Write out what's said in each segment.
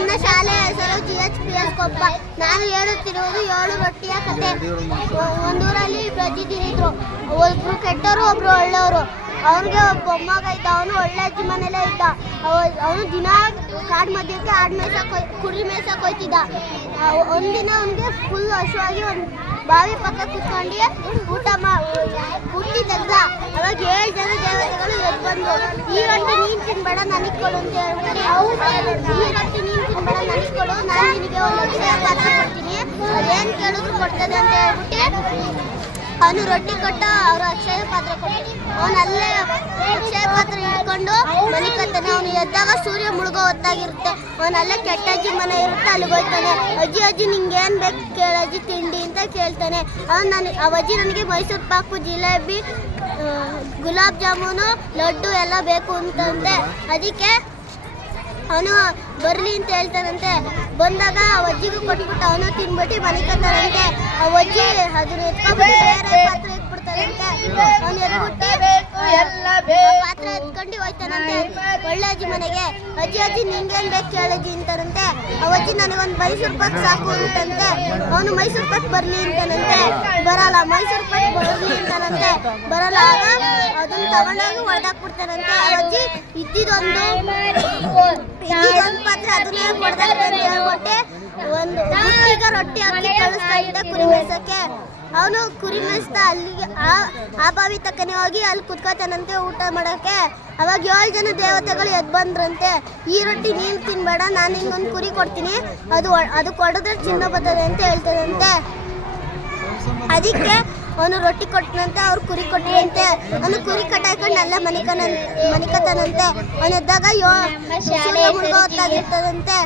ನನ್ನ ಶಾಲೆಯ ಹೆಸರು G H P S Koppa. ನಾನು ಹೇಳುತ್ತಿರುವುದು ಏಳು ರೊಟ್ಟಿಯ ಕತೆ. ಒಂದೂರಲ್ಲಿ ಪ್ರತಿದಿನಿದ್ರು ಒಬ್ರು ಕೆಟ್ಟವರು ಒಬ್ರು ಒಳ್ಳೆಯವರು. ಅವ್ರಿಗೆ ಒಬ್ಬ ಮೊಮ್ಮಗ ಇದ್ದ, ಅವನು ಒಳ್ಳೆ ಅಜ್ಜಿ ಮನೇಲೇ ಇದ್ದ ಅವನು ದಿನ ಕಾಡು ಮಧ್ಯಕ್ಕೆ ಆಡ್ ಮೇಯ್ಸಕ್ ಹೋಯ್- ಕುರಿ ಮೇಯ್ಸಕ್ ಹೋಯ್ತಿದ್ದ ಒಂದಿನ ಅವನಿಗೆ ಫುಲ್ ಹಸುವಾಗಿ ಒಂದು ಬಾವಿ ಪಕ್ಕ ಕುತ್ಕೊಂಡು ಊಟ ಮಾ ಹುಟ್ಟಿ ತೆಗ್ದ. ಅವಾಗ ಏಳು ಜನ ದೇವತೆಗಳು ಎದ್ದು ಬಂದು ಈ ರೊಟ್ಟಿ ನೀನ್ ತಿನ್ಬೇಡ, ನನಗೆ ಕೊಡು ಅಂತ ಹೇಳ್ಬಿಟ್ಟು ಈ ರೊಟ್ಟಿ ನೀನು ತಿನ್ಬೇಡ, ನನಗೆ ಕೊಡು. ನಾನು ನಿನಗೆ ಒಂದು ಕೊಡ್ತೀನಿ. ಅದೇನು ಕೇಳಿದ್ರು ಕೊಡ್ತದೆ ಅಂತ ಹೇಳ್ಬಿಟ್ಟು ಅವನು ರೊಟ್ಟಿ ಕೊಟ್ಟ ಅವ್ರ ಅಕ್ಷಯ ಪಾತ್ರ ಕೊಟ್ಟು ಅವನು ಅಲ್ಲೇ ಅಕ್ಷಯ ಪಾತ್ರ ಹಿಡ್ಕೊಂಡು ಮನೆ ಕತ್ತಾನೆ ಅವನು ಎದ್ದಾಗ ಸೂರ್ಯ ಮುಳುಗೋ ಹೊತ್ತಾಗಿರುತ್ತೆ. ಅವನು ಅಲ್ಲೇ ಕೆಟ್ಟ ಅಜ್ಜಿ ಮನೆ ಇರುತ್ತೆ, ಅಲ್ಲಿಗೆ ಹೋಗ್ತಾನೆ. ಅಜ್ಜಿ ಅಜ್ಜಿ ನಿಂಗೆ ಏನು ಬೇಕು ಕೇಳಜ್ಜಿ ತಿಂಡಿ ಅಂತ ಕೇಳ್ತಾನೆ. ಅವ್ನು ನನಗೆ ಆ ಅಜ್ಜಿ ನನಗೆ ಮೈಸೂರು ಪಾಕು, ಜಿಲೇಬಿ ಗುಲಾಬ್ ಜಾಮೂನು, ಲಡ್ಡು ಎಲ್ಲ ಬೇಕು ಅಂತಂದೆ. ಅದಕ್ಕೆ ಅವನು ಬರಲಿ ಅಂತ ಹೇಳ್ತಾನಂತೆ. ಬಂದಾಗ ಅಜ್ಜಿಗೂ ಕೊಟ್ಬಿಟ್ಟು ಅವನು ತಿನ್ಬಿಟ್ಟು ಮನೆ ಕತ್ತಾನಂತೆ ಆ ಅಜ್ಜಿ ಅದನ್ನ ಎತ್ಕೊಂಡ್ಬಿಟ್ಟು ಬೇರೆ ಪಾತ್ರೆ ಇಟ್ಬಿಡ್ತಾನಂತೆ. ಅವನು ಎತ್ಬಿಟ್ಟು ಆ ಪಾತ್ರೆ ಎತ್ಕೊಂಡು ಹೋಯ್ತಾನಂತೆ. ಒಳ್ಳೆ ಅಜ್ಜಿ ಮನೆಗೆ. ಅಜ್ಜಿ ಅಜ್ಜಿ ನಿಂಗೇನ್ ಬೇಕು ಕೇಳಜ್ಜಿ ಅಂತಾರಂತೆ. ಆ ಅಜ್ಜಿ ನನಗೊಂದು ಮೈಸೂರು ಪಾಕ್ ಸಾಕು ಅಂತಂತೆ ಅವನು ಮೈಸೂರು ಪಾಕ್ ಬರ್ಲಿ ಅಂತಾನಂತೆ. ಬರಲ್ಲ ಮೈಸೂರು ಪಾಕ್ ಬರ್ಲಿ ಅಂತಾನಂತೆ. ಬರಲ್ಲ ಅದನ್ನ ತಗೊಂಡೋಗಿ ಹೊಡೆದಾಕ್ಬಿಡ್ತಾನಂತೆ ಆ ಅಜ್ಜಿ ಇದ್ದಿದೊಂದು ಇದ್ದಿದೊಂದು ಪಾತ್ರೆ ಅದನ್ನೇ ಕೊಡ್ದಾಕ್ರೆ ಅಂತ ಹೇಳ್ಬಿಟ್ಟೆ ಒಂದು ರೊಟ್ಟಿ ಹಾಕಿ ಕಳಿಸ್ತಾ ಇದ್ದ ಕುರಿ ಅವನು ಕುರಿ ಮೇಯಿಸ್ತ ಅಲ್ಲಿಗೆ ಆ ಬಾವಿ ತಕ್ಕನೆ ಹೋಗಿ ಅಲ್ಲಿ ಕುತ್ಕೋತಾನಂತೆ ಊಟ ಮಾಡೋಕ್ಕೆ. ಅವಾಗ ಏಳು ಜನ ದೇವತೆಗಳು ಎದ್ದು ಬಂದ್ರಂತೆ. ಈ ರೊಟ್ಟಿ ನೀನು ತಿನ್ಬೇಡ, ನಾನು ಇನ್ನೊಂದು ಕುರಿ ಕೊಡ್ತೀನಿ. ಅದು ಅದು ಕೊಡಿದ್ರೆ ಚಿನ್ನ ಬರ್ತದೆ ಅಂತ ಹೇಳ್ತದಂತೆ. ಅದಕ್ಕೆ ಅವನು ರೊಟ್ಟಿ ಕೊಟ್ಟನಂತೆ ಅವ್ರು ಕುರಿ ಕೊಟ್ಟರಂತೆ ಅವನು ಕುರಿ ಕಟ್ಟಾಕೊಂಡು ಅಲ್ಲ ಮನಿಕನ, ಮನಿಕತಾನಂತೆ. ಅವನೆದ್ದಾಗ ಯೋ ಹೊತ್ತಾಗಿರ್ತದಂತೆ.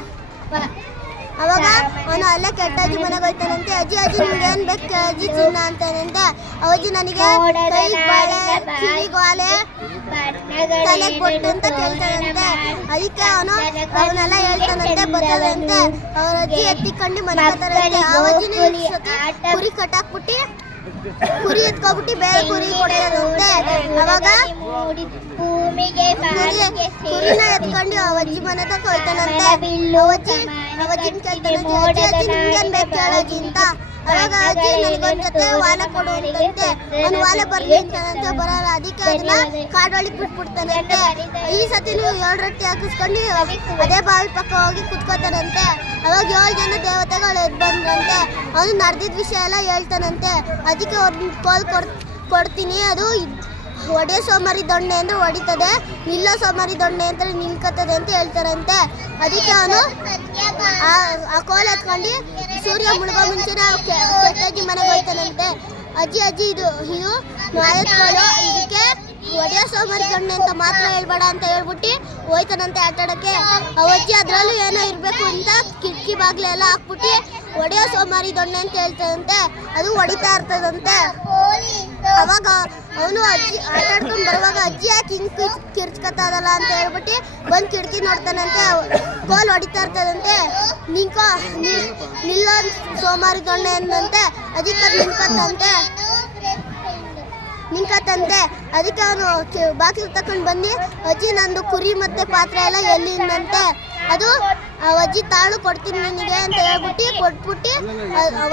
ಅವಾಗ ಅವನು ಅಲ್ಲ ಕೆಟ್ಟ ಅಜ್ಜಿ ಮನೆಗೆ ಹೋಗ್ತಾನಂತೆ ಅಜ್ಜಿ ಅಜ್ಜಿ ನಿಮ್ಗೆ ಏನ್ ಬೇಕು ಅಜ್ಜಿ ಚಿನ್ನ ಅಂತಾನಂತೆ. ಅವಜ್ಜಿ ನನಗೆ ಕೈ ಬಾಳೆ ಕಿವಿಗೆ ವಾಲೆ ಕೊಟ್ಟು ಅಂತ ಕೇಳ್ತಾನಂತೆ. ಅದಕ್ಕೆ ಅವನು ಅವನೆಲ್ಲ ಹೇಳ್ತಾನಂತೆ ಬರ್ತದಂತೆ ಅವ್ರ ಅಜ್ಜಿ ಎತ್ತಿಕೊಂಡು ಮನೆ ಬರ್ತಾರಂತೆ ಅವಜ್ಜಿನ ಕುರಿ ಕಟ್ಟಾಕ್ಬಿಟ್ಟು ಕುರಿ ಎತ್ಕೊಬಿಟ್ಟು ಬೇರೆ ಕುರಿ ಕೊಡ್ತಾರಂತೆ ಅವಾಗ ಕುರಿ ಕುರಿನ ಎತ್ಕೊಂಡು ಅವಜ್ಜಿ ಮನೆ ತಕ ಹೋಯ್ತಾನಂತೆ ಅವಜ್ಜಿ ಅವಜ್ಜಿನ ಕೇಳ್ತಾನೆ ಅಜ್ಜಿ ಅಜ್ಜಿ ನಿಮ್ಗೇನ್ ಬೇಕು ಅಂತ. ಅಜ್ಜಿ ನನಗೊಂದ್ ಜೊತೆ ವಾಲ ಕೊಡು ಅಂತಂತೆ. ವಾಲೆ ಬರ್ಲಿ ಅಂತಾನಂತೆ ಬರಲ್ಲ. ಅದಕ್ಕೆ ಅದನ್ನ ಬಿಟ್ಬಿಡ್ತಾನಂತೆ. ಈ ಸತಿನೂ ಎರಡು ರೊಟ್ಟಿ ಹಾಕಿಸ್ಕೊಂಡು ಅದೇ ಬಾವಿ ಪಕ್ಕ ಹೋಗಿ ಕುತ್ಕೋತಾನಂತೆ. ಅವಾಗ ಏಳು ಜನ ದೇವತೆಗಳು ಎದ್ದು ಬಂದ್ರಂತೆ. ಅವನು ನಡೆದಿದ್ದ ವಿಷಯ ಎಲ್ಲ ಹೇಳ್ತಾನಂತೆ. ಅದಕ್ಕೆ ಅವ್ರನ್ನ ಕೋಲ್ ಕೊಡ್, ಕೊಡ್ತೀನಿ. ಅದು ಒಡೆ ಸೋಮಾರಿ ದೊಣ್ಣೆ ಅಂದ್ರೆ ಹೊಡಿತದೆ, ನಿಲ್ಲೋ ಸೋಮಾರಿ ದೊಣ್ಣೆ ಅಂತ ನಿಲ್ಕತ್ತದೆ ಅಂತ ಹೇಳ್ತಾರಂತೆ. ಅದಕ್ಕೆ ಅವನು ಆ ಕೋಲ್ ಹತ್ಕೊಂಡು ಸೂರ್ಯ ಮುಳುಗೋ ಮುಂಚೆನೇ ಕೆಟ್ಟಾಗಿ ಮನೆಗೆ ಹೋಗ್ತಾನಂತೆ. ಅಜ್ಜಿ ಅಜ್ಜಿ, ಇದು ಇದು ನ್ಯಾಯದ ಕೋಲು, ಇದಕ್ಕೆ ಒಡೆಯ ಸೋಮಾರಿ ದೊಣ್ಣೆ ಅಂತ ಮಾತ್ರ ಹೇಳ್ಬೇಡ ಅಂತ ಹೇಳ್ಬಿಟ್ಟು ಹೋಯ್ತಾನಂತೆ ಆಟ ಆಡಕ್ಕೆ ಆ ಅಜ್ಜಿ ಅದ್ರಲ್ಲೂ ಏನೋ ಇರಬೇಕು ಅಂತ ಕಿಟಕಿ ಬಾಗ್ಲೆಲ್ಲ ಹಾಕ್ಬಿಟ್ಟು ಒಡೆಯ ಸೋಮಾರಿ ದೊಣ್ಣೆ ಅಂತ ಹೇಳ್ತದಂತೆ ಅದು ಹೊಡಿತಾ ಇರ್ತದಂತೆ. ಅವಾಗ ಅವನು ಅಜ್ಜಿ ಆಟ ಆಡ್ಕೊಂಡು ಬರುವಾಗ ಅಜ್ಜಿ ಯಾಕೆ ಹಿಂಗ್ ಕಿರ್ಚ್ ಕಿರ್ಚ್ಕೊತದಲ್ಲ ಅಂತ ಹೇಳ್ಬಿಟ್ಟು ಬಂದು ಕಿಟಕಿ ನೋಡ್ತಾನಂತೆ ಗೋಲ್ ಹೊಡಿತಾ ಇರ್ತದಂತೆ. ನಿಂಕೋ ನಿಲ್ಲ ಸೋಮಾರಿ ದೊಣ್ಣೆ ಅಂದಂತೆ ಅದಕ್ಕೆ ನಿಂತ್ಕತ್ತಂತೆ ನಿಂತ್ಕೊತಂತೆ. ನಿಂಕತ್ತಂತೆ ಅದಕ್ಕೆ ಅವನು ಬಾಗಿಲು ತಕೊಂಡು ಬಂದು ಅಜ್ಜಿ ನಂದು ಕುರಿ ಮತ್ತೆ ಪಾತ್ರೆ ಎಲ್ಲ ಇಂದಂತೆ. ಅದು ಅಜ್ಜಿ ತಾಳು ಕೊಡ್ತೀನಿ ನಿನಗೆ ಅಂತ ಹೇಳ್ಬಿಟ್ಟು ಕೊಟ್ಬಿಟ್ಟು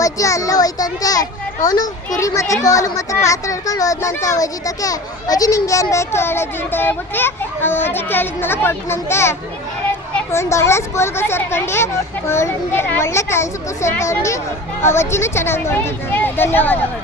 ಅಜ್ಜಿ ಅಲ್ಲೇ ಹೋಯ್ತಂತೆ. ಅವನು ಕುರಿ ಮತ್ತೆ ಕೋಲು ಮತ್ತೆ ಪಾತ್ರೆ ಹಿಡ್ಕೊಂಡು ಹೋದ್ನಂತೆ ವಜಿತಕ್ಕೆ. ವಜಿ, ನಿಂಗೆ ಏನು ಬೇಕು ಹೇಳಜ್ಜಿ ಅಂತ ಹೇಳ್ಬಿಟ್ಟು ಅಜಿ ಕೇಳಿದ್ಮೇಲೆ ಕೊಟ್ಟನಂತೆ ಒಂದು ಒಳ್ಳೆ ಸ್ಕೂಲ್ಗೂ ಸೇರ್ಕೊಂಡು ಒಳ್ಳೆ- ಕೆಲಸಕ್ಕೂ ಸೇರ್ಕೊಂಡು, ಆ ಅಜ್ಜಿನೂ ಚೆನ್ನಾಗಿ ನೋಡ್ತಿದ್ದಂತೆ ಧನ್ಯವಾದಗಳು.